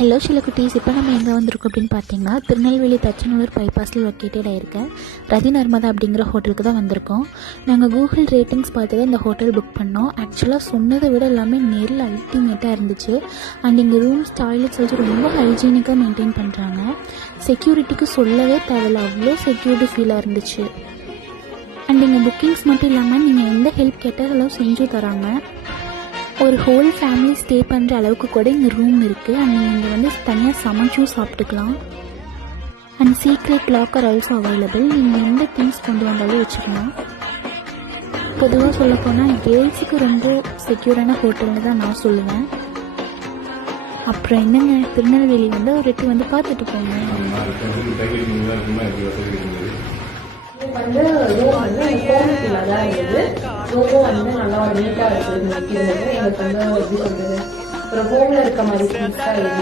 Hello குட்டீஸ், இப்போ நம்ம எங்கே வந்திருக்கோம் அப்படின்னு பார்த்தீங்கன்னா, திருநெல்வேலி தச்சநல்லூர் பைபாஸில் லொக்கேட்டட் ஆகிருக்க ரதி நர்மதா அப்படிங்கிற ஹோட்டலுக்கு தான் வந்திருக்கோம். நாங்கள் கூகுள் ரேட்டிங்ஸ் பார்த்து தான் இந்த ஹோட்டல் புக் பண்ணோம். ஆக்சுவலாக சொன்னதை விட எல்லாமே நேரில் அல்டிமேட்டாக இருந்துச்சு. அண்ட் இங்கே ரூம்ஸ், டாய்லெட்ஸ் வச்சு ரொம்ப ஹைஜீனிக்காக மெயின்டைன் பண்ணுறாங்க. செக்யூரிட்டிக்கு சொல்லவே தேவையில்ல, அவ்வளோ செக்யூரிட்டி ஃபீலாக இருந்துச்சு. அண்ட் இங்கே புக்கிங்ஸ் மட்டும் இல்லாமல் நீங்கள் எந்த ஹெல்ப் கேட்டாலும் செஞ்சு தராங்க. ஒரு ஹோல் ஃபேமிலி ஸ்டே பண்ணுற அளவுக்கு கூட இங்கே ரூம் இருக்குது. அண்ட் நீங்கள் இங்கே தனியாக சமைச்சும் சாப்பிட்டுக்கலாம். And secret locker also available. நீங்கள் எந்த திங்ஸ் கொண்டு வந்தாலும் வச்சுக்கலாம். பொதுவாக சொல்லப்போனால் கேர்ள்ஸுக்கு ரொம்ப செக்யூரான ஹோட்டல்னு தான் நான் சொல்லுவேன். அப்புறம் என்னங்க, திருநெல்வேலி ஒரு எட்டு பார்த்துட்டு போங்க. கோவிட்டில் தான் இருக்குது. ரூமும் நல்லா நீட்டாக இருக்குது. எங்களுக்கு எப்படி சொல்கிறது, ஒரு ஹோமில் இருக்க மாதிரி